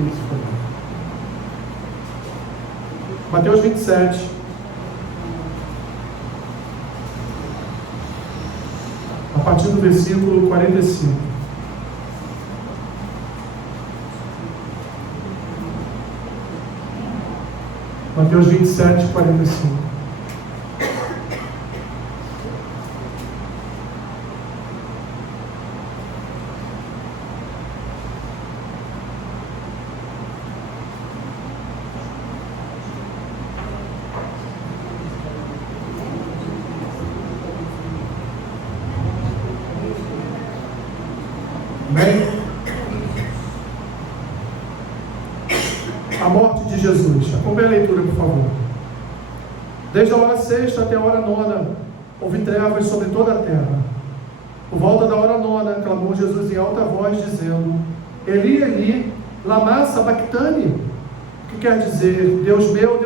Espírito se foi. Mateus 27. A partir do versículo 45. Mateus 27, 45. Amém? A morte de Jesus. Acompanhe a leitura, por favor. Desde a hora sexta até a hora nona, houve trevas sobre toda a terra. Por volta da hora nona, clamou Jesus em alta voz, dizendo: Eli, Eli, lama sabachthani, que quer dizer: Deus meu,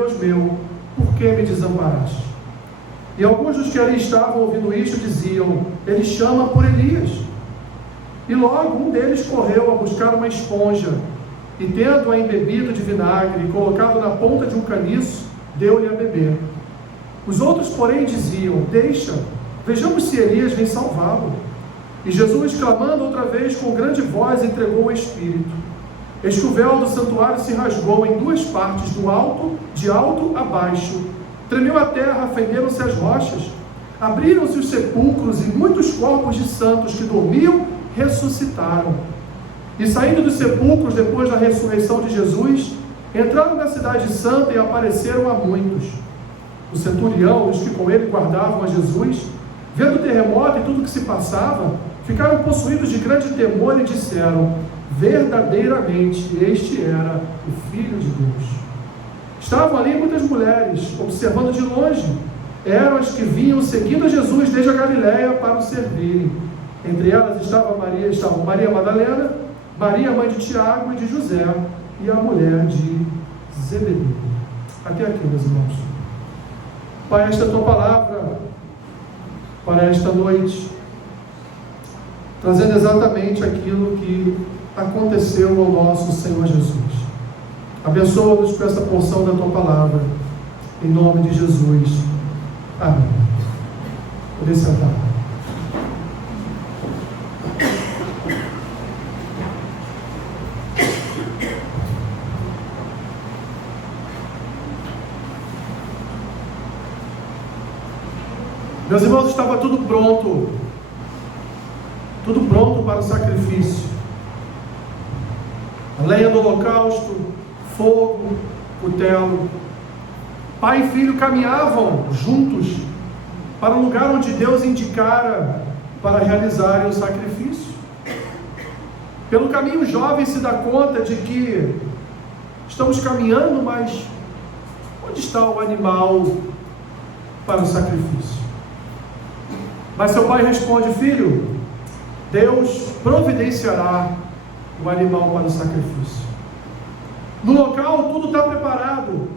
por que me desamparaste? E alguns dos que ali estavam ouvindo isto diziam: Ele chama por Elias. E logo um deles correu a buscar uma esponja, e tendo-a embebido de vinagre e colocado na ponta de um caniço, deu-lhe a beber. Os outros, porém, diziam: Deixa, vejamos se Elias vem salvá-lo. E Jesus, clamando outra vez com grande voz, entregou o Espírito. Eis que o véu do santuário se rasgou em duas partes, de alto a baixo. Tremeu a terra, fenderam-se as rochas, abriram-se os sepulcros, e muitos corpos de santos que dormiam ressuscitaram. E saindo dos sepulcros depois da ressurreição de Jesus, entraram na cidade santa e apareceram a muitos. O centurião, os que com ele guardavam a Jesus, vendo o terremoto e tudo o que se passava, ficaram possuídos de grande temor e disseram: verdadeiramente este era o Filho de Deus. Estavam ali muitas mulheres, observando de longe. Eram as que vinham seguindo a Jesus desde a Galiléia para o servirem. Entre elas estavam Maria Madalena, Maria, mãe de Tiago e de José, e a mulher de Zebedeu. Até aqui, meus irmãos. Pai, esta é a tua palavra para esta noite, trazendo exatamente aquilo que aconteceu ao nosso Senhor Jesus. Abençoa-nos com esta porção da tua palavra, em nome de Jesus. Amém. Poder sentar. Meus irmãos, estava tudo pronto para o sacrifício. A lenha do holocausto, fogo, cutelo. Pai e filho caminhavam juntos para o lugar onde Deus indicara para realizarem o sacrifício. Pelo caminho, o jovem se dá conta de que estamos caminhando, mas onde está o animal para o sacrifício? Mas seu pai responde: filho, Deus providenciará o animal para o sacrifício. No local tudo está preparado,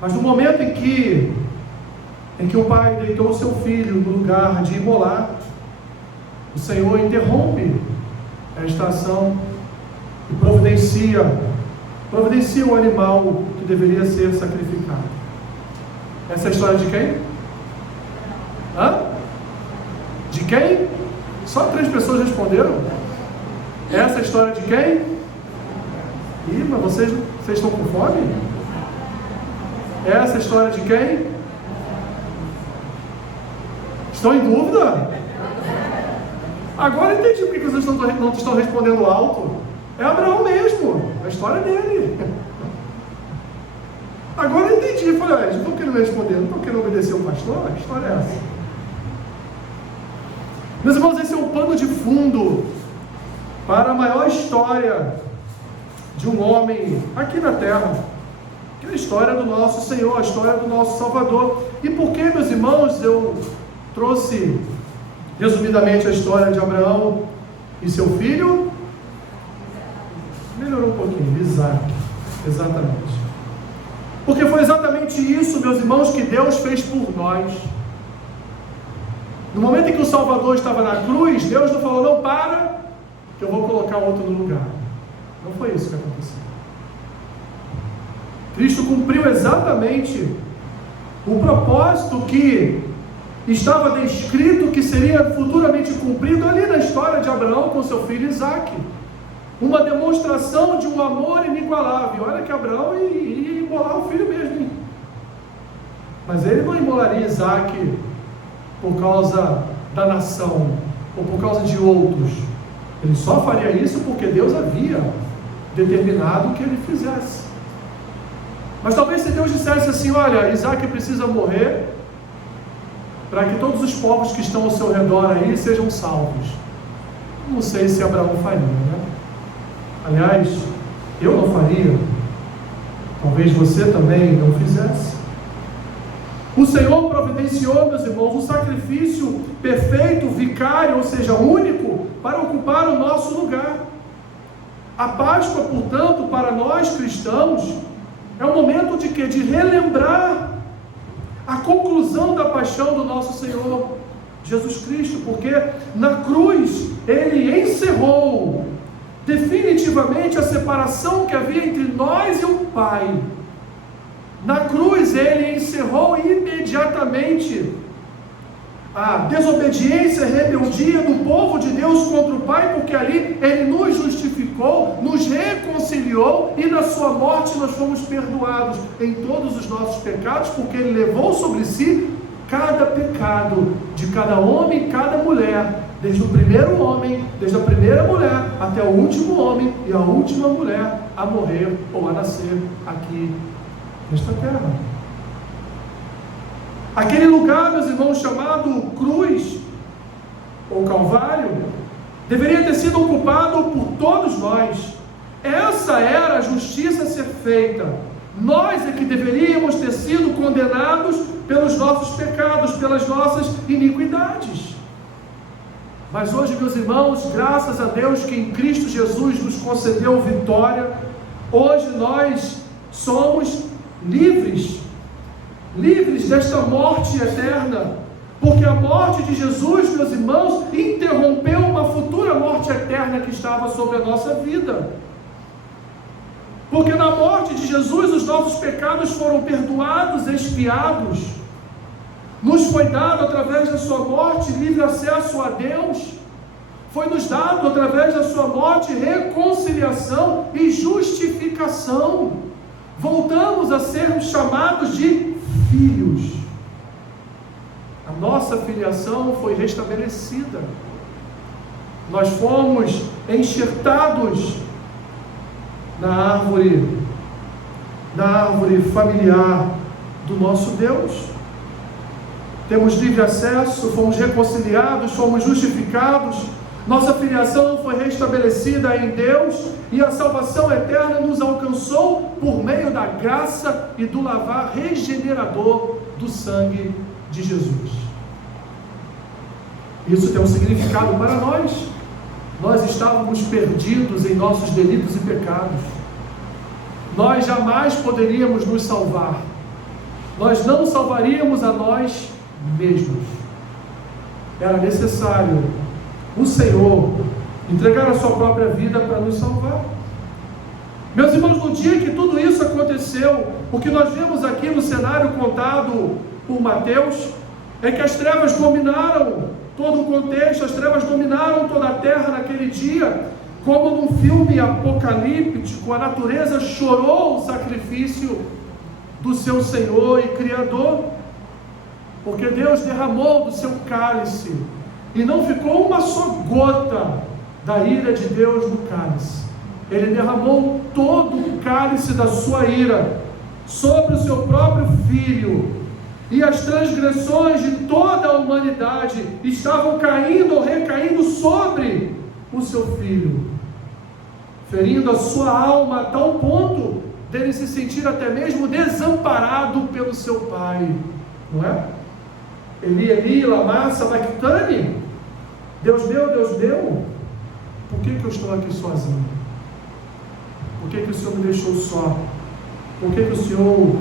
mas no momento em que o pai deitou o seu filho no lugar de imolar, o Senhor interrompe esta ação e providencia o animal que deveria ser sacrificado. Essa é a história de quem? De quem? Só 3 pessoas responderam. Essa é a história de quem? Ih, mas vocês estão com fome? Essa é a história de quem? Estão em dúvida? Agora entendi porque vocês não estão respondendo alto. É Abraão mesmo, a história dele. Agora eu entendi. Falei: eles não estão querendo responder, não estão querendo obedecer o pastor? A história é essa. Meus irmãos, esse é um pano de fundo para a maior história de um homem aqui na terra, que é a história do nosso Senhor, a história do nosso Salvador. E por que, meus irmãos, eu trouxe resumidamente a história de Abraão e seu filho? Melhorou um pouquinho, Isaac, exatamente. Porque foi exatamente isso, meus irmãos, que Deus fez por nós. No momento em que o Salvador estava na cruz, Deus não falou: não, para, que eu vou colocar outro no lugar. Não foi isso que aconteceu. Cristo cumpriu exatamente o propósito que estava descrito, que seria futuramente cumprido ali na história de Abraão com seu filho Isaque. Uma demonstração de um amor inigualável. Olha que Abraão ia imolar o filho mesmo, hein? Mas ele não imolaria Isaque por causa da nação, ou por causa de outros. Ele só faria isso porque Deus havia determinado que ele fizesse. Mas talvez se Deus dissesse assim: olha, Isaque precisa morrer para que todos os povos que estão ao seu redor aí sejam salvos. Não sei se Abraão faria, né? Aliás, eu não faria. Talvez você também não fizesse. O Senhor providenciou, meus irmãos, um sacrifício perfeito, vicário, ou seja, único, para ocupar o nosso lugar. A Páscoa, portanto, para nós cristãos, é um momento de quê? De relembrar a conclusão da paixão do nosso Senhor Jesus Cristo, porque na cruz Ele encerrou definitivamente a separação que havia entre nós e o Pai. Na cruz Ele encerrou imediatamente a desobediência e rebeldia do povo de Deus contra o Pai, porque ali Ele nos justificou, nos reconciliou, e na sua morte nós fomos perdoados em todos os nossos pecados, porque Ele levou sobre si cada pecado de cada homem e cada mulher, desde o primeiro homem, desde a primeira mulher até o último homem e a última mulher a morrer ou a nascer aqui nesta terra. Aquele lugar, meus irmãos, chamado cruz ou Calvário, deveria ter sido ocupado por todos nós. Essa era a justiça a ser feita. Nós é que deveríamos ter sido condenados pelos nossos pecados, pelas nossas iniquidades. Mas hoje, meus irmãos, graças a Deus que em Cristo Jesus nos concedeu vitória, hoje nós somos livres desta morte eterna, porque a morte de Jesus, meus irmãos, interrompeu uma futura morte eterna que estava sobre a nossa vida. Porque na morte de Jesus os nossos pecados foram perdoados, expiados. Nos foi dado através da sua morte livre acesso a Deus. Foi nos dado através da sua morte reconciliação e justificação. Voltamos a sermos chamados de filhos. A nossa filiação foi restabelecida. Nós fomos enxertados na árvore familiar do nosso Deus. Temos livre acesso, fomos reconciliados, fomos justificados. Nossa filiação foi restabelecida em Deus e a salvação eterna nos alcançou por meio da graça e do lavar regenerador do sangue de Jesus. Isso tem um significado para nós. Nós estávamos perdidos em nossos delitos e pecados. Nós jamais poderíamos nos salvar. Nós não salvaríamos a nós mesmos. Era necessário o Senhor entregar a sua própria vida para nos salvar. Meus irmãos, no dia que tudo isso aconteceu, o que nós vemos aqui no cenário contado por Mateus é que as trevas dominaram todo o contexto, as trevas dominaram toda a terra naquele dia, como num filme apocalíptico. A natureza chorou o sacrifício do seu Senhor e Criador, porque Deus derramou do seu cálice, e não ficou uma só gota da ira de Deus no cálice. Ele derramou todo o cálice da sua ira sobre o seu próprio Filho, e as transgressões de toda a humanidade estavam caindo ou recaindo sobre o seu Filho, ferindo a sua alma a tal ponto dele se sentir até mesmo desamparado pelo seu Pai, não é? Eli, Eli, lama sabachthani. Deus meu, por que eu estou aqui sozinho? Por que o Senhor me deixou só? Por que o Senhor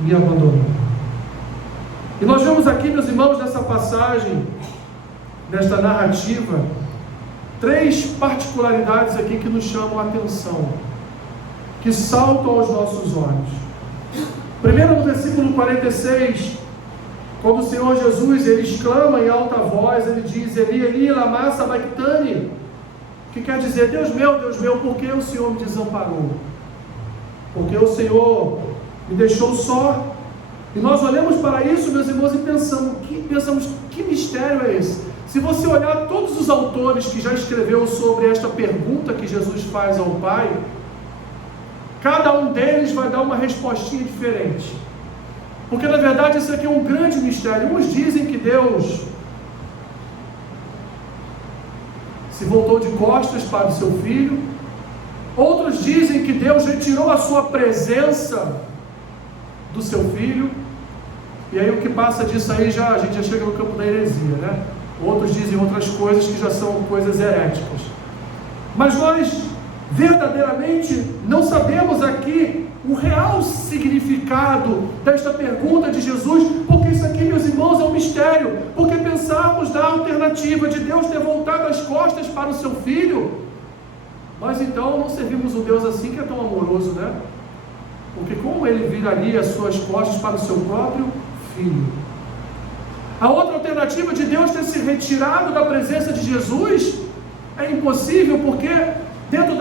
me abandonou? E nós vemos aqui, meus irmãos, nessa passagem, nesta narrativa, 3 particularidades aqui que nos chamam a atenção, que saltam aos nossos olhos. Primeiro, no versículo 46, quando o Senhor Jesus, ele exclama em alta voz, ele diz: Eli, Eli, lama sabachthani, que quer dizer: Deus meu, por que o Senhor me desamparou? Porque o Senhor me deixou só. E nós olhamos para isso, meus irmãos, e pensamos, que mistério é esse? Se você olhar todos os autores que já escreveu sobre esta pergunta que Jesus faz ao Pai, cada um deles vai dar uma respostinha diferente. Porque na verdade isso aqui é um grande mistério. Uns dizem que Deus se voltou de costas para o seu filho. Outros dizem que Deus retirou a sua presença do seu filho. E aí o que passa disso aí, a gente já chega no campo da heresia, né? Outros dizem outras coisas que já são coisas heréticas. Mas nós verdadeiramente não sabemos aqui o real significado desta pergunta de Jesus, porque isso aqui, meus irmãos, é um mistério. Porque pensarmos na alternativa de Deus ter voltado as costas para o seu filho, nós então não servimos um Deus assim que é tão amoroso, né? Porque como ele viraria as suas costas para o seu próprio filho? A outra alternativa de Deus ter se retirado da presença de Jesus é impossível, porque dentro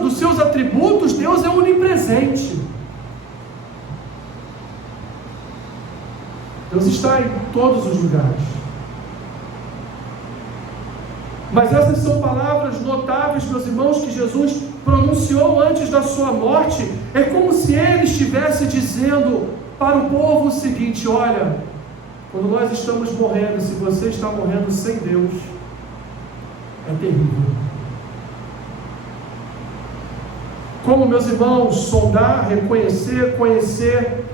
dos seus atributos, Deus é onipresente. Deus está em todos os lugares. Mas essas são palavras notáveis, meus irmãos, que Jesus pronunciou antes da sua morte. É como se ele estivesse dizendo para o povo o seguinte: olha, quando nós estamos morrendo, se você está morrendo sem Deus, é terrível. Como, meus irmãos, sondar, reconhecer, conhecer,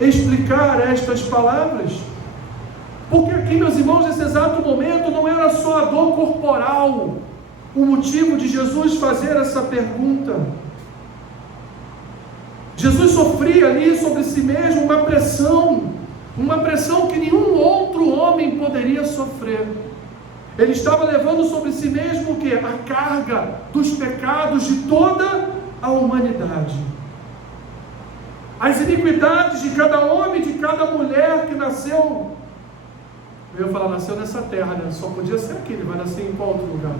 explicar estas palavras? Porque aqui, meus irmãos, nesse exato momento, não era só a dor corporal o motivo de Jesus fazer essa pergunta. Jesus sofria ali sobre si mesmo uma pressão que nenhum outro homem poderia sofrer. Ele estava levando sobre si mesmo o quê? A carga dos pecados de toda a humanidade. As iniquidades de cada homem, de cada mulher que nasceu. Eu ia falar, nasceu nessa terra, né? Só podia ser aqui, ele vai nascer em qual outro lugar?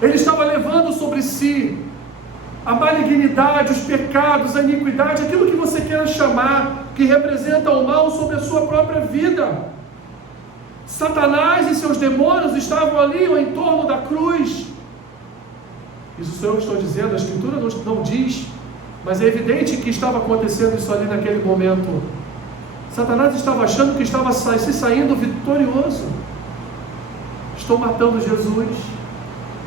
Ele estava levando sobre si a malignidade, os pecados, a iniquidade, aquilo que você queira chamar, que representa o mal sobre a sua própria vida. Satanás e seus demônios estavam ali em torno da cruz. Isso sou eu que estou dizendo, a Escritura não diz, mas é evidente que estava acontecendo isso ali naquele momento. Satanás estava achando que estava se saindo vitorioso. Estou matando Jesus.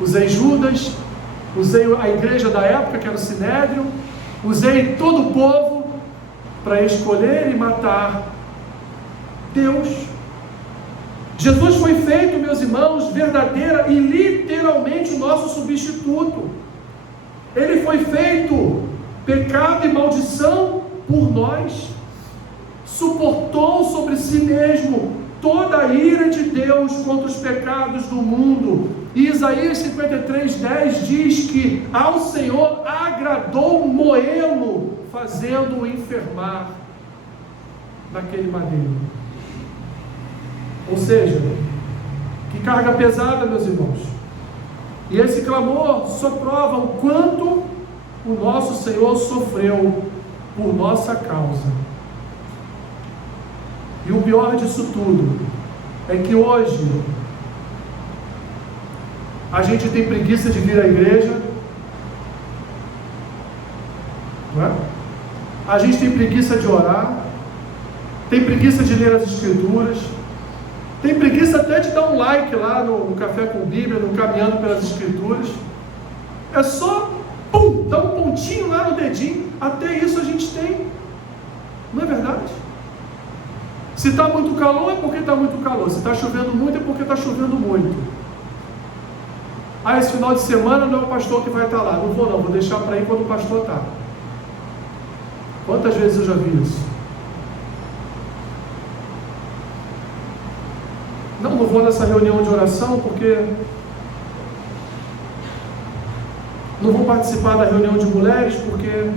Usei Judas, usei a igreja da época, que era o Sinédrio, usei todo o povo para escolher e matar Deus. Jesus foi feito, meus irmãos, verdadeira e literalmente o nosso substituto. Ele foi feito pecado e maldição por nós. Suportou sobre si mesmo toda a ira de Deus contra os pecados do mundo. E Isaías 53:10 diz que ao Senhor agradou moê-lo, fazendo-o enfermar naquele madeiro. Ou seja, que carga pesada, meus irmãos. E esse clamor só prova o quanto o nosso Senhor sofreu por nossa causa. E o pior disso tudo é que hoje a gente tem preguiça de vir à igreja, não é? A gente tem preguiça de orar, tem preguiça de ler as Escrituras, tem preguiça até de dar um like lá no Café com Bíblia, no Caminhando pelas Escrituras. É só, dar um pontinho lá no dedinho. Até isso a gente tem. Não é verdade? Se está muito calor, é porque está muito calor. Se está chovendo muito, é porque está chovendo muito. Esse final de semana não é o pastor que vai estar lá. Não, vou deixar para ir quando o pastor está. Quantas vezes eu já vi isso? não vou nessa reunião de oração porque não vou participar da reunião de mulheres porque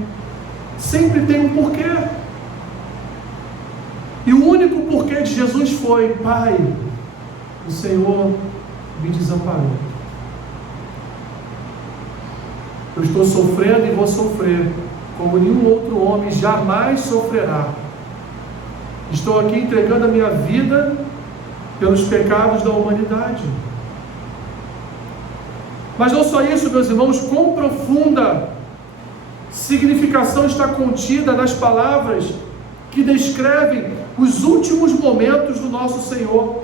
sempre tem um porquê. E o único porquê de Jesus foi: Pai, o Senhor me desamparou. Eu estou sofrendo e vou sofrer como nenhum outro homem jamais sofrerá. Estou aqui entregando a minha vida pelos pecados da humanidade. Mas não só isso, meus irmãos, quão profunda significação está contida nas palavras que descrevem os últimos momentos do nosso Senhor.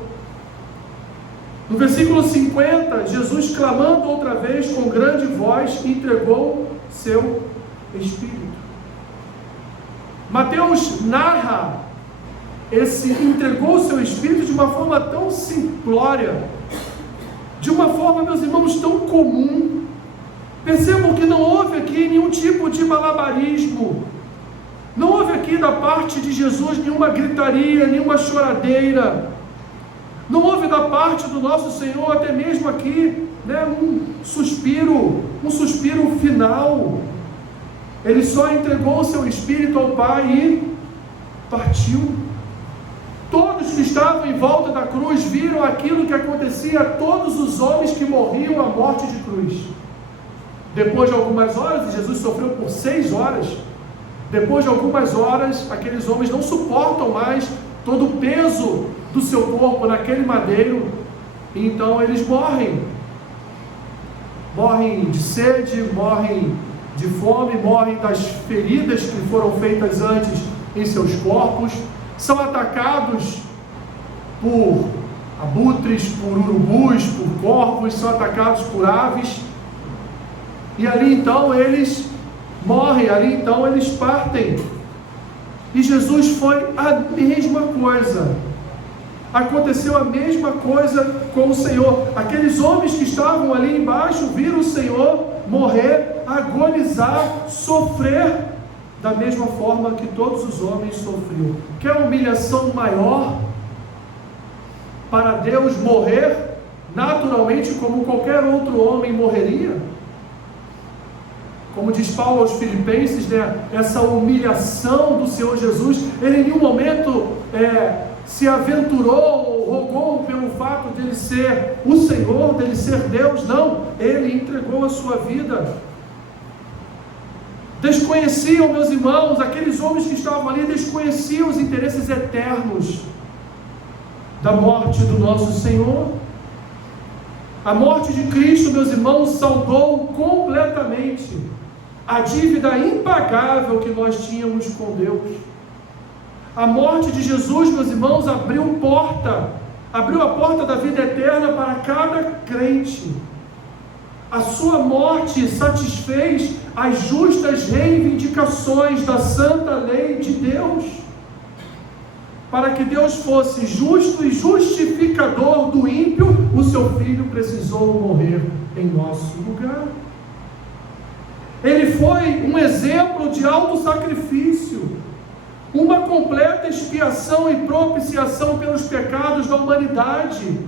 No versículo 50, Jesus, clamando outra vez com grande voz, entregou seu Espírito. Mateus narra esse entregou o seu Espírito de uma forma tão simplória, de uma forma, meus irmãos, tão comum. Percebam que não houve aqui nenhum tipo de malabarismo, não houve aqui da parte de Jesus nenhuma gritaria, nenhuma choradeira, não houve da parte do nosso Senhor até mesmo aqui, um suspiro final. Ele só entregou o seu Espírito ao Pai e partiu. Todos que estavam em volta da cruz viram aquilo que acontecia a todos os homens que morriam à morte de cruz. Depois de algumas horas, e Jesus sofreu por 6 horas, depois de algumas horas, aqueles homens não suportam mais todo o peso do seu corpo naquele madeiro, e então eles morrem de sede, morrem de fome, morrem das feridas que foram feitas antes em seus corpos, são atacados por abutres, por urubus, por corvos, são atacados por aves, e ali então eles morrem, ali então eles partem. E Jesus foi a mesma coisa. Aconteceu a mesma coisa com o Senhor. Aqueles homens que estavam ali embaixo viram o Senhor morrer, agonizar, sofrer da mesma forma que todos os homens sofriam. Quer humilhação maior para Deus morrer naturalmente como qualquer outro homem morreria? Como diz Paulo aos Filipenses, essa humilhação do Senhor Jesus, ele em nenhum momento se aventurou, rogou pelo fato de ele ser o Senhor, dele ser Deus. Não, ele entregou a sua vida. Desconheciam, meus irmãos, aqueles homens que estavam ali desconheciam os interesses eternos da morte do nosso Senhor. A morte de Cristo, meus irmãos, saldou completamente a dívida impagável que nós tínhamos com Deus. A morte de Jesus, meus irmãos, abriu a porta da vida eterna para cada crente. A sua morte satisfez as justas reivindicações da santa lei de Deus. Para que Deus fosse justo e justificador do ímpio, o seu Filho precisou morrer em nosso lugar. Ele foi um exemplo de autossacrifício, uma completa expiação e propiciação pelos pecados da humanidade.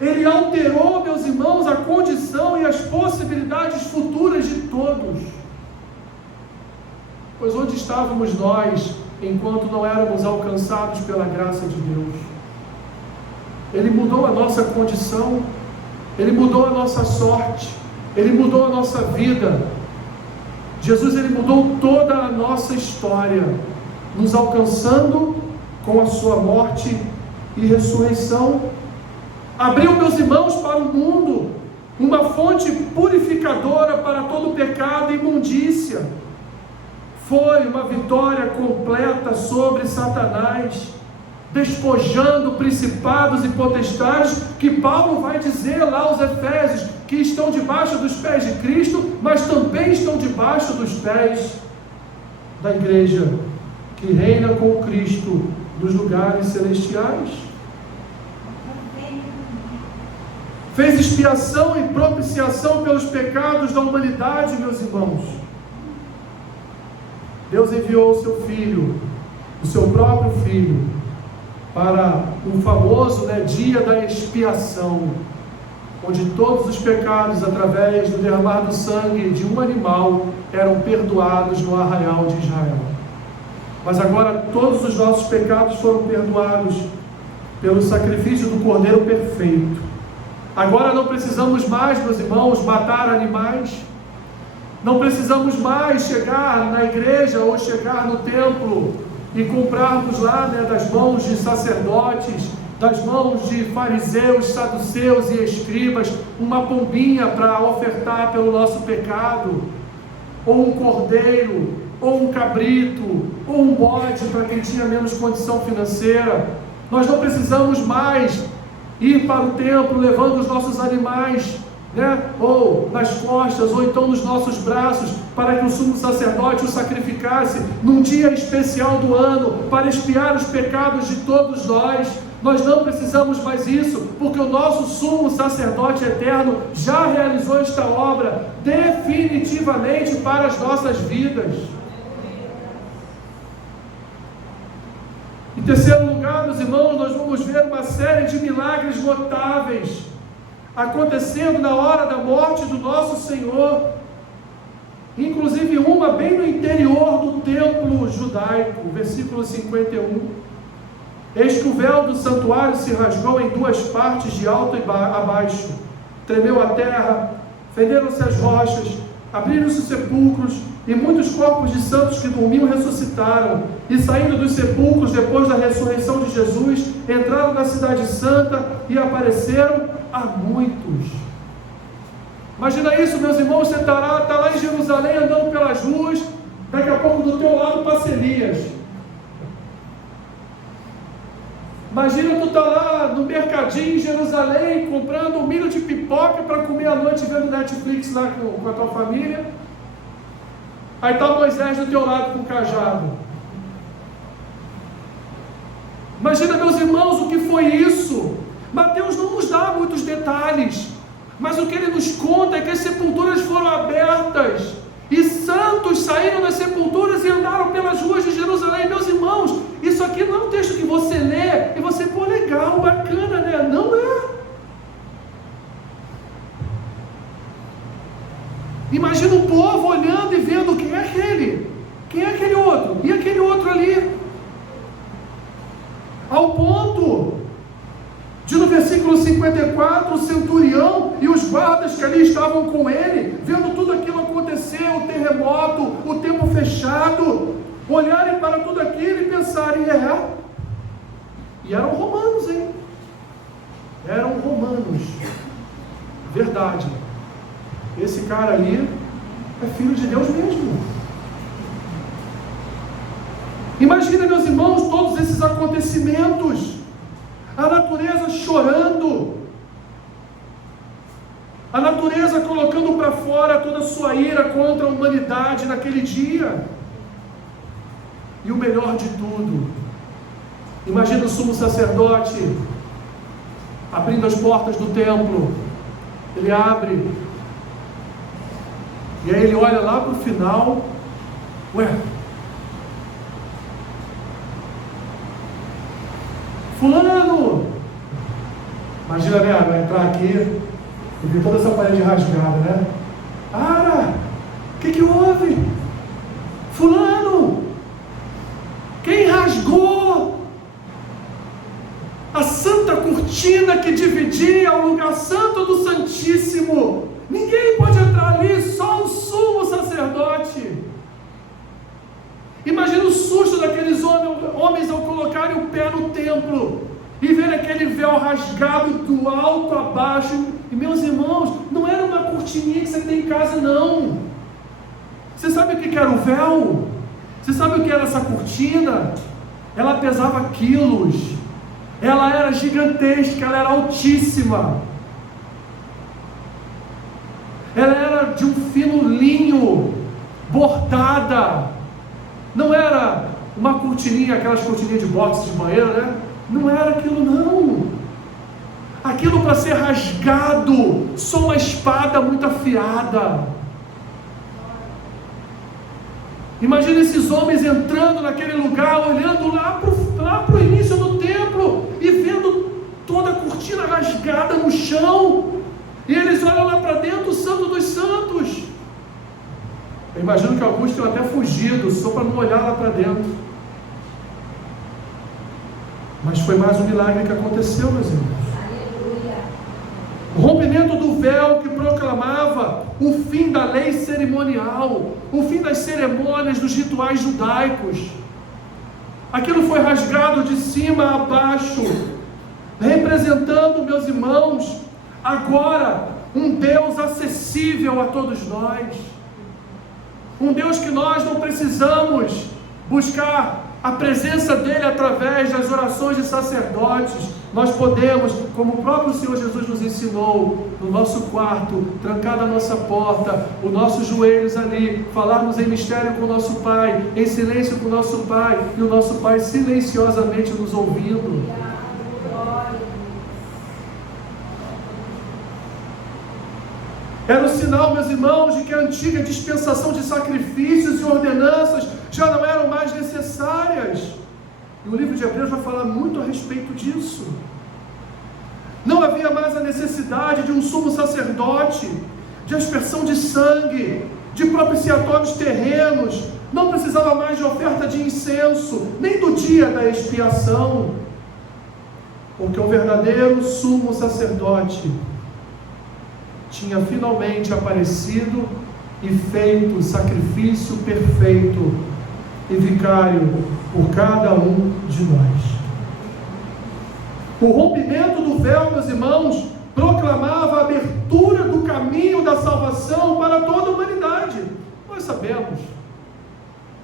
Ele alterou, meus irmãos, a condição e as possibilidades futuras de todos. Pois onde estávamos nós, enquanto não éramos alcançados pela graça de Deus? Ele mudou a nossa condição, Ele mudou a nossa sorte, Ele mudou a nossa vida. Jesus, Ele mudou toda a nossa história, nos alcançando com a sua morte e ressurreição. Abriu, meus irmãos, para o mundo uma fonte purificadora para todo pecado e imundícia. Foi uma vitória completa sobre Satanás, despojando principados e potestades, que Paulo vai dizer lá aos Efésios, que estão debaixo dos pés de Cristo, mas também estão debaixo dos pés da igreja, que reina com Cristo nos lugares celestiais. Fez expiação e propiciação pelos pecados da humanidade, meus irmãos. Deus enviou o seu Filho, o seu próprio Filho, para o famoso dia da expiação, onde todos os pecados, através do derramar do sangue de um animal, eram perdoados no arraial de Israel. Mas agora todos os nossos pecados foram perdoados pelo sacrifício do Cordeiro perfeito. Agora não precisamos mais, meus irmãos, matar animais. Não precisamos mais chegar na igreja ou chegar no templo e comprarmos lá, das mãos de sacerdotes, das mãos de fariseus, saduceus e escribas, uma pombinha para ofertar pelo nosso pecado, ou um cordeiro, ou um cabrito, ou um bode para quem tinha menos condição financeira. Nós não precisamos mais ir para o templo levando os nossos animais, ou nas costas, ou então nos nossos braços, para que o sumo sacerdote o sacrificasse num dia especial do ano, para expiar os pecados de todos nós. Nós não precisamos mais isso, porque o nosso sumo sacerdote eterno já realizou esta obra definitivamente para as nossas vidas. Em terceiro lugar, meus irmãos, nós vamos ver uma série de milagres notáveis acontecendo na hora da morte do nosso Senhor, inclusive uma bem no interior do templo judaico, versículo 51. Eis que o véu do santuário se rasgou em duas partes, de alto e abaixo, tremeu a terra, fenderam-se as rochas, abriram-se os sepulcros, e muitos corpos de santos que dormiam ressuscitaram, e saindo dos sepulcros depois da ressurreição de Jesus, entraram na cidade santa e apareceram a muitos. Imagina isso, meus irmãos, você está lá em Jerusalém andando pelas ruas, daqui a pouco do teu lado passa Elias. Imagina tu está lá no mercadinho em Jerusalém, comprando um milho de pipoca para comer à noite, vendo Netflix lá com a tua família. Aí está Moisés do teu lado com o cajado. Imagina, meus irmãos, o que foi isso? Mateus não nos dá muitos detalhes, mas o que ele nos conta é que as sepulturas foram abertas, e santos saíram das sepulturas e andaram pelas ruas de Jerusalém. Meus irmãos, isso aqui não é um texto que você lê e você, pô, legal, bacana, né? Não é. Imagina o povo olhando e vendo quem é aquele, quem é aquele outro, e aquele outro ali, ao ponto de no versículo 54, o centurião e os guardas que ali estavam com ele, vendo tudo aquilo acontecer, o terremoto, o tempo fechado, olharem para tudo aquilo e pensarem, e eram romanos, hein? Eram romanos, verdade, esse cara ali é filho de Deus mesmo. Imagina, meus irmãos, todos esses acontecimentos, a natureza chorando, a natureza colocando para fora toda a sua ira contra a humanidade naquele dia. E o melhor de tudo, imagina o sumo sacerdote abrindo as portas do templo. Ele abre, e aí ele olha lá para o final, fulano, imagina, vai entrar aqui e ver toda essa parede rasgada, né? O que houve? Fulano, quem rasgou a santa cortina que dividia o lugar santo do Santíssimo? Ninguém pode entrar ali, só o sumo sacerdote. Imagina o susto daqueles homens ao colocarem o pé no templo e verem aquele véu rasgado do alto a baixo. E, meus irmãos, não era uma cortininha que você tem em casa, não. Você sabe o que era o véu? Você sabe o que era essa cortina? Ela pesava quilos, ela era gigantesca, ela era altíssima, ela era de um fino linho, bordada. Não era uma cortininha, aquelas cortininhas de boxe de banheiro, né? Não era aquilo, não. Aquilo, para ser rasgado, só uma espada muito afiada. Imagina esses homens entrando naquele lugar, olhando lá para o início do templo e vendo toda a cortina rasgada no chão. E eles olham lá para dentro, o Santo dos Santos. Eu imagino que alguns tenham até fugido, só para não olhar lá para dentro. Mas foi mais um milagre que aconteceu, meus irmãos. O rompimento do véu que proclamava o fim da lei cerimonial, o fim das cerimônias, dos rituais judaicos. Aquilo foi rasgado de cima a baixo, representando, meus irmãos, agora um Deus acessível a todos nós. Um Deus que nós não precisamos buscar a presença dele através das orações de sacerdotes. Nós podemos, como o próprio Senhor Jesus nos ensinou, no nosso quarto, trancada a nossa porta, os nossos joelhos ali, falarmos em mistério com o nosso Pai, em silêncio com o nosso Pai, e o nosso Pai silenciosamente nos ouvindo. Era o sinal, meus irmãos, de que a antiga dispensação de sacrifícios e ordenanças já não eram mais necessárias. E o livro de Hebreus vai falar muito a respeito disso. Não havia mais a necessidade de um sumo sacerdote, de aspersão de sangue, de propiciatórios terrenos. Não precisava mais de oferta de incenso, nem do dia da expiação. Porque o verdadeiro sumo sacerdote tinha finalmente aparecido e feito o sacrifício perfeito e vicário por cada um de nós. O rompimento do véu, meus irmãos, proclamava a abertura do caminho da salvação para toda a humanidade. Nós sabemos,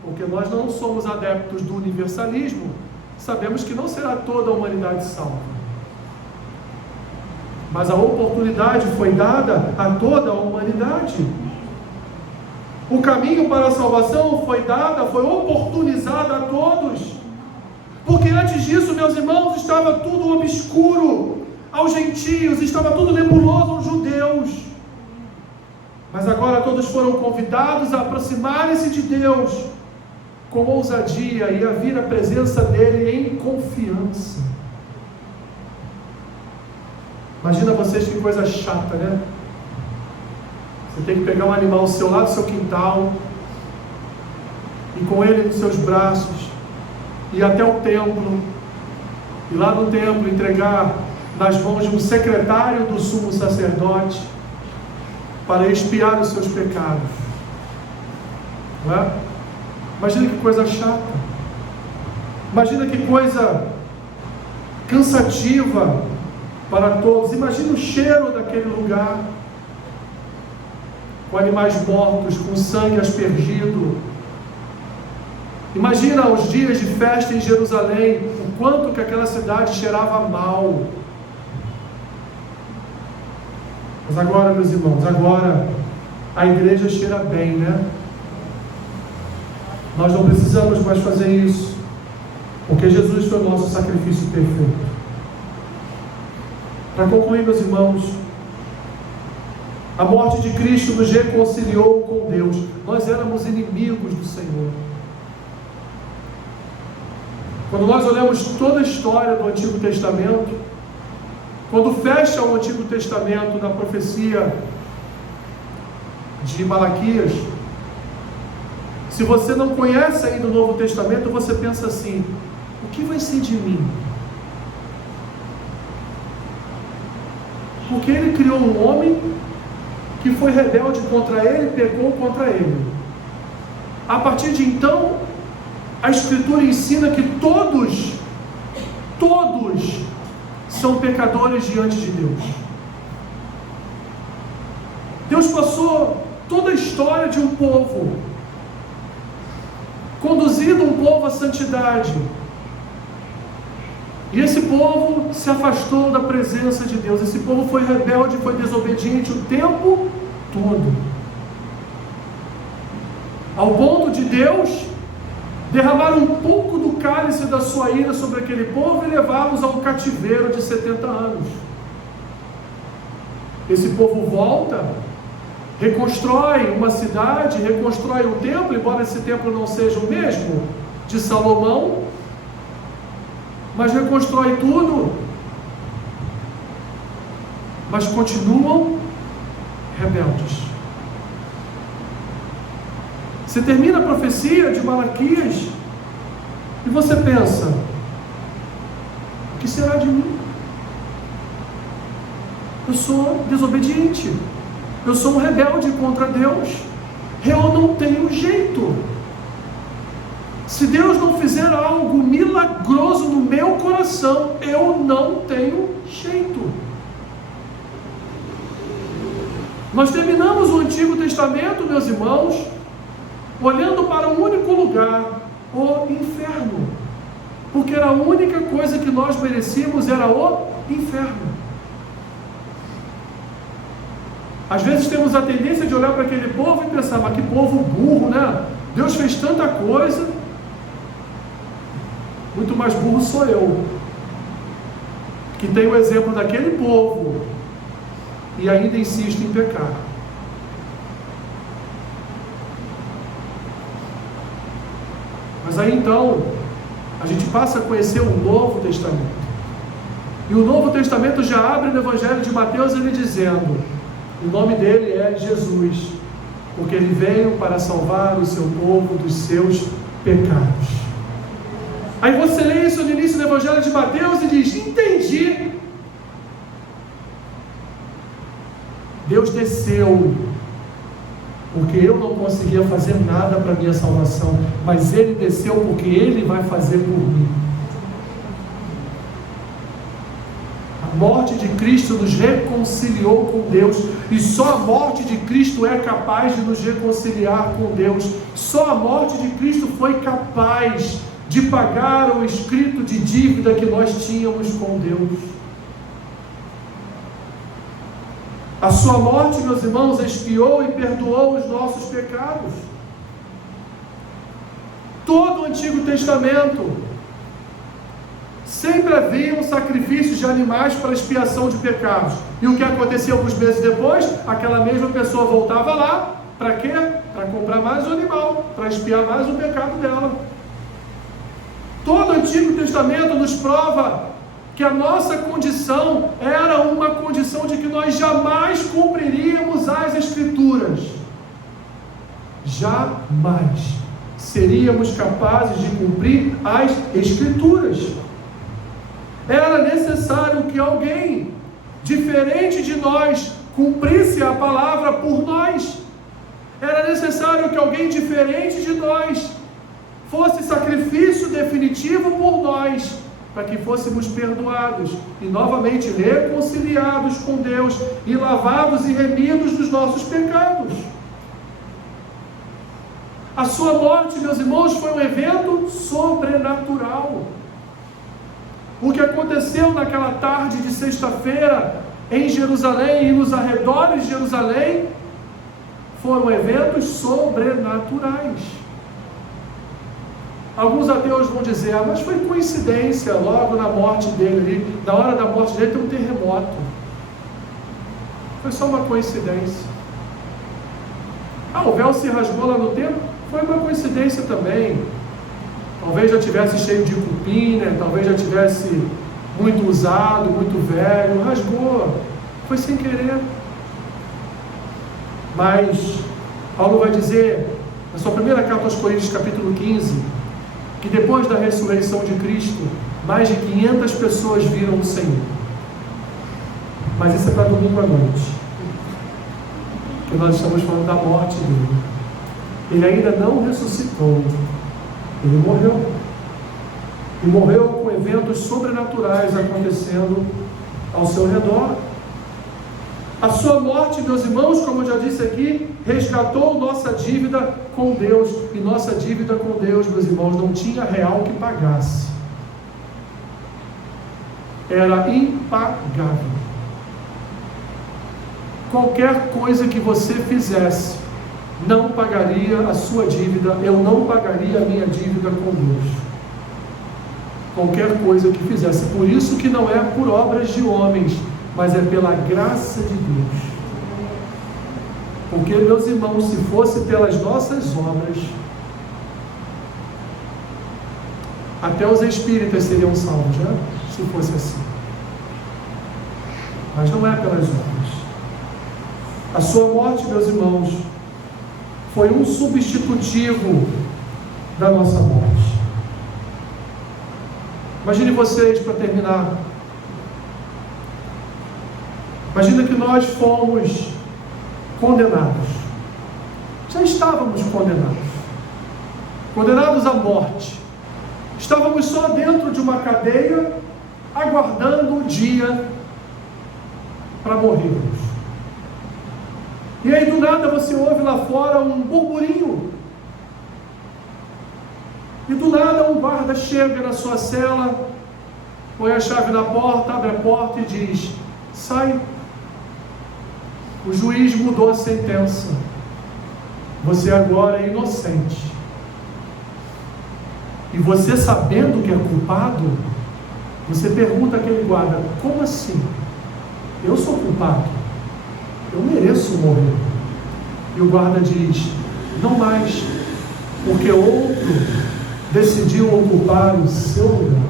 porque nós não somos adeptos do universalismo, sabemos que não será toda a humanidade salva. Mas a oportunidade foi dada a toda a humanidade. O caminho para a salvação foi oportunizado a todos. Porque antes disso, meus irmãos, estava tudo obscuro aos gentios, estava tudo nebuloso aos judeus. Mas agora todos foram convidados a aproximarem-se de Deus com ousadia e a vir à presença dele em confiança. Imagina vocês que coisa chata, né? Você tem que pegar um animal seu lá do seu quintal e com ele nos seus braços ir até o templo e lá no templo entregar nas mãos de um secretário do sumo sacerdote para expiar os seus pecados. Não é? Imagina que coisa chata. Imagina que coisa cansativa para todos. Imagina o cheiro daquele lugar, com animais mortos, com sangue aspergido. Imagina os dias de festa em Jerusalém, o quanto que aquela cidade cheirava mal. Mas agora, meus irmãos, agora a igreja cheira bem, né? Nós não precisamos mais fazer isso, porque Jesus foi o nosso sacrifício perfeito. Para concluir, meus irmãos, a morte de Cristo nos reconciliou com Deus. Nós éramos inimigos do Senhor. Quando nós olhamos toda a história do Antigo Testamento, quando fecha o Antigo Testamento na profecia de Malaquias, se você não conhece ainda o Novo Testamento, você pensa assim: o que vai ser de mim? Porque ele criou um homem que foi rebelde contra ele, pecou contra ele. A partir de então, a Escritura ensina que todos são pecadores diante de Deus. Deus passou toda a história de um povo, conduzindo um povo à santidade. E esse povo se afastou da presença de Deus. Esse povo foi rebelde, foi desobediente o tempo todo, ao ponto de Deus derramar um pouco do cálice da sua ira sobre aquele povo e levá-los a um cativeiro de 70 anos. Esse povo volta reconstrói uma cidade, reconstrói um templo, embora esse templo não seja o mesmo de Salomão, mas reconstrói tudo, mas continuam rebeldes. Você termina a profecia de Malaquias e você pensa: o que será de mim? Eu sou desobediente, eu sou um rebelde contra Deus, eu não tenho jeito. Se Deus não fizer algo milagroso no meu coração, eu não tenho jeito. Nós terminamos o Antigo Testamento, meus irmãos, olhando para um único lugar, o inferno, porque era a única coisa que nós merecíamos, era o inferno. Às vezes temos a tendência de olhar para aquele povo e pensar: mas que povo burro, né? Deus fez tanta coisa. Muito mais burro sou eu, que tenho o exemplo daquele povo e ainda insisto em pecar. Mas aí então a gente passa a conhecer o Novo Testamento, e o Novo Testamento já abre no Evangelho de Mateus ele dizendo: o nome dele é Jesus, porque ele veio para salvar o seu povo dos seus pecados. Aí você lê isso no início do Evangelho de Mateus e diz: entendi. Deus desceu, porque eu não conseguia fazer nada para a minha salvação, mas Ele desceu porque Ele vai fazer por mim. A morte de Cristo nos reconciliou com Deus, e só a morte de Cristo é capaz de nos reconciliar com Deus. Só a morte de Cristo foi capaz de pagar o escrito de dívida que nós tínhamos com Deus. A sua morte, meus irmãos, expiou e perdoou os nossos pecados. Todo o Antigo Testamento sempre haviam sacrifícios de animais para expiação de pecados. E o que acontecia alguns meses depois? Aquela mesma pessoa voltava lá, para quê? Para comprar mais um animal, para expiar mais um pecado dela. Todo o Antigo Testamento nos prova que a nossa condição era uma condição de que nós jamais cumpriríamos as Escrituras. Jamais seríamos capazes de cumprir as Escrituras. Era necessário que alguém diferente de nós cumprisse a palavra por nós. Era necessário que alguém diferente de nós fosse sacrifício definitivo por nós, para que fôssemos perdoados e novamente reconciliados com Deus e lavados e remidos dos nossos pecados. A sua morte, meus irmãos, foi um evento sobrenatural. O que aconteceu naquela tarde de sexta-feira em Jerusalém e nos arredores de Jerusalém foram eventos sobrenaturais. Alguns ateus vão dizer: mas foi coincidência, logo na morte dele ali, na hora da morte dele tem um terremoto. Foi só uma coincidência. O véu se rasgou lá no templo, foi uma coincidência também. Talvez já tivesse cheio de cupim, né? Talvez já tivesse muito usado, muito velho, rasgou, foi sem querer. Mas Paulo vai dizer, na sua primeira carta aos Coríntios, capítulo 15, que depois da ressurreição de Cristo, mais de 500 pessoas viram o Senhor. Mas isso é para domingo à noite, que nós estamos falando da morte dele. Ele ainda não ressuscitou, ele morreu. E morreu com eventos sobrenaturais acontecendo ao seu redor. A sua morte, meus irmãos, como eu já disse aqui, resgatou nossa dívida com Deus. E nossa dívida com Deus, meus irmãos, não tinha real que pagasse. Era impagável. Qualquer coisa que você fizesse não pagaria a sua dívida. Eu não pagaria a minha dívida com Deus. Qualquer coisa que fizesse. Por isso que não é por obras de homens, mas é pela graça de Deus. Porque, meus irmãos, se fosse pelas nossas obras, até os espíritas seriam salvos, né? Se fosse assim. Mas não é pelas obras. A sua morte, meus irmãos, foi um substitutivo da nossa morte. Imagine vocês, para terminar, imagina que nós fomos condenados. Já estávamos condenados à morte. Estávamos só dentro de uma cadeia, aguardando o dia para morrermos. E aí do nada você ouve lá fora um burburinho. E do nada um guarda chega na sua cela, põe a chave na porta, abre a porta e diz: sai. O juiz mudou a sentença. Você agora é inocente. E você, sabendo que é culpado, você pergunta àquele guarda: como assim? Eu sou culpado, eu mereço morrer. E o guarda diz: não mais, porque outro decidiu ocupar o seu lugar,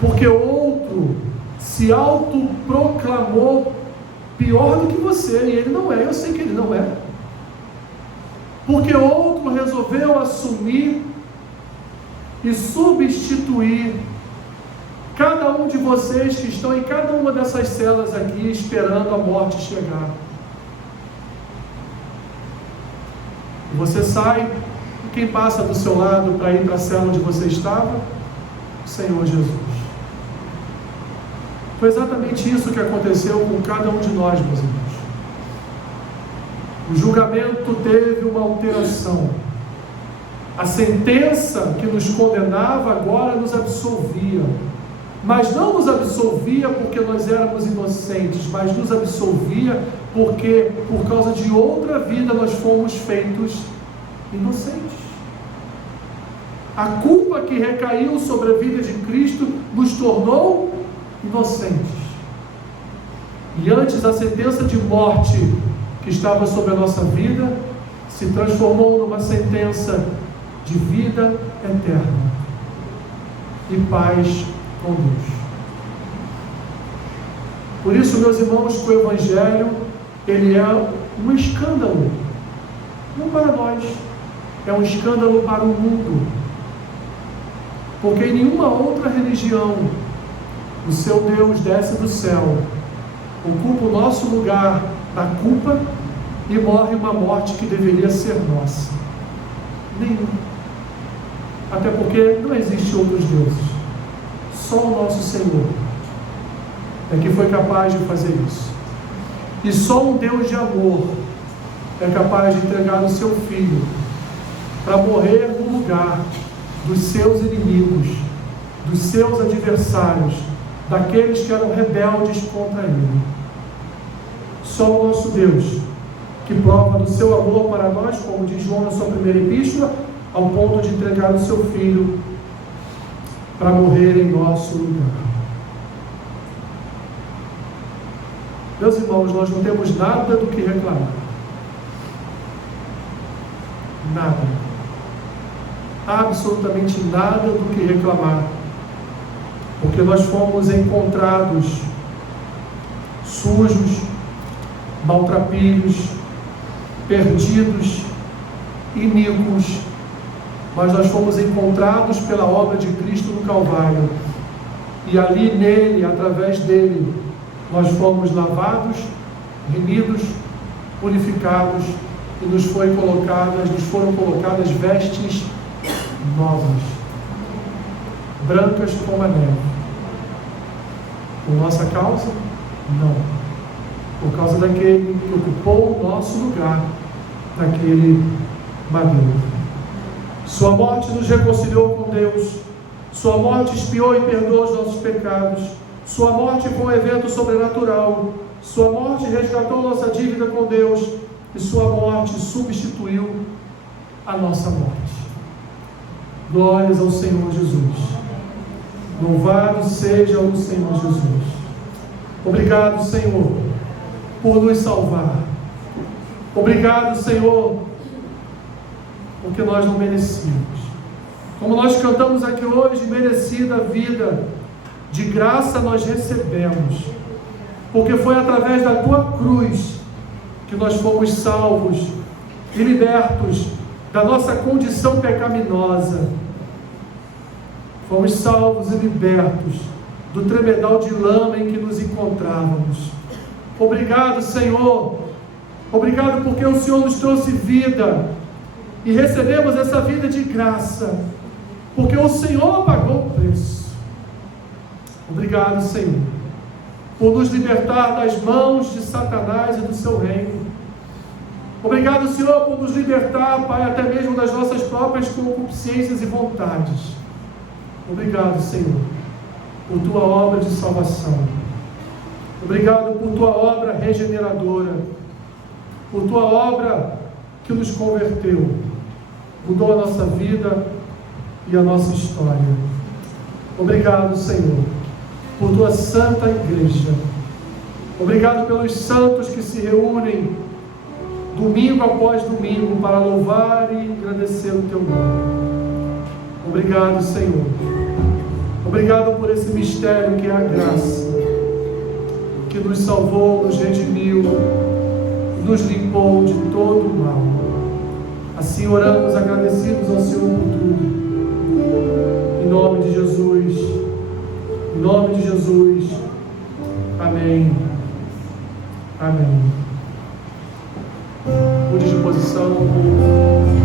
porque outro se autoproclamou pior do que você, e ele não é. Eu sei que ele não é, porque outro resolveu assumir e substituir cada um de vocês que estão em cada uma dessas celas aqui, esperando a morte chegar. E você sai, e quem passa do seu lado para ir para a cela onde você estava? O Senhor Jesus. Foi exatamente isso que aconteceu com cada um de nós, meus irmãos. O julgamento teve uma alteração. A sentença que nos condenava agora nos absolvia. Mas não nos absolvia porque nós éramos inocentes, mas nos absolvia porque, por causa de outra vida, nós fomos feitos inocentes. A culpa que recaiu sobre a vida de Cristo nos tornou inocentes. E antes a sentença de morte que estava sobre a nossa vida se transformou numa sentença de vida eterna e paz com Deus. Por isso, meus irmãos, que o Evangelho, ele é um escândalo, não para nós, é um escândalo para o mundo, porque em nenhuma outra religião o seu Deus desce do céu, ocupa o nosso lugar da culpa e morre uma morte que deveria ser nossa. Nenhum. Até porque não existe outros deuses. Só o nosso Senhor é que foi capaz de fazer isso. E só um Deus de amor é capaz de entregar o seu Filho para morrer no lugar dos seus inimigos, dos seus adversários, daqueles que eram rebeldes contra Ele. Só o nosso Deus, que prova do seu amor para nós, como diz João na sua primeira epístola, ao ponto de entregar o seu Filho para morrer em nosso lugar. Meus irmãos, nós não temos nada do que reclamar. Nada. Absolutamente nada do que reclamar. Porque nós fomos encontrados sujos, maltrapilhos, perdidos, iníquos, mas nós fomos encontrados pela obra de Cristo no Calvário, e ali nele, através dele, nós fomos lavados, remidos, purificados, e nos foram colocadas vestes novas, brancas como a neve. Por nossa causa? Não. Por causa daquele que ocupou o nosso lugar naquele madeiro. Sua morte nos reconciliou com Deus. Sua morte expiou e perdoou os nossos pecados. Sua morte foi um evento sobrenatural. Sua morte resgatou nossa dívida com Deus. E sua morte substituiu a nossa morte. Glórias ao Senhor Jesus. Louvado seja o Senhor Jesus. Obrigado, Senhor, por nos salvar. Obrigado, Senhor, porque nós não merecíamos. Como nós cantamos aqui hoje, merecida vida, de graça nós recebemos, porque foi através da tua cruz que nós fomos salvos e libertos da nossa condição pecaminosa. Fomos salvos e libertos do tremedal de lama em que nos encontrávamos. Obrigado, Senhor. Obrigado porque o Senhor nos trouxe vida e recebemos essa vida de graça, porque o Senhor pagou o preço. Obrigado, Senhor, por nos libertar das mãos de Satanás e do seu reino. Obrigado, Senhor, por nos libertar, Pai, até mesmo das nossas próprias concupiscências e vontades. Obrigado, Senhor, por tua obra de salvação. Obrigado por tua obra regeneradora, por tua obra que nos converteu, mudou a nossa vida e a nossa história. Obrigado, Senhor, por tua santa igreja. Obrigado pelos santos que se reúnem domingo após domingo para louvar e agradecer o teu nome. Obrigado, Senhor. Obrigado por esse mistério que é a graça, que nos salvou, nos redimiu, nos limpou de todo o mal. Assim oramos agradecidos ao Senhor por tudo. Em nome de Jesus. Em nome de Jesus. Amém. Amém. Mude de posição.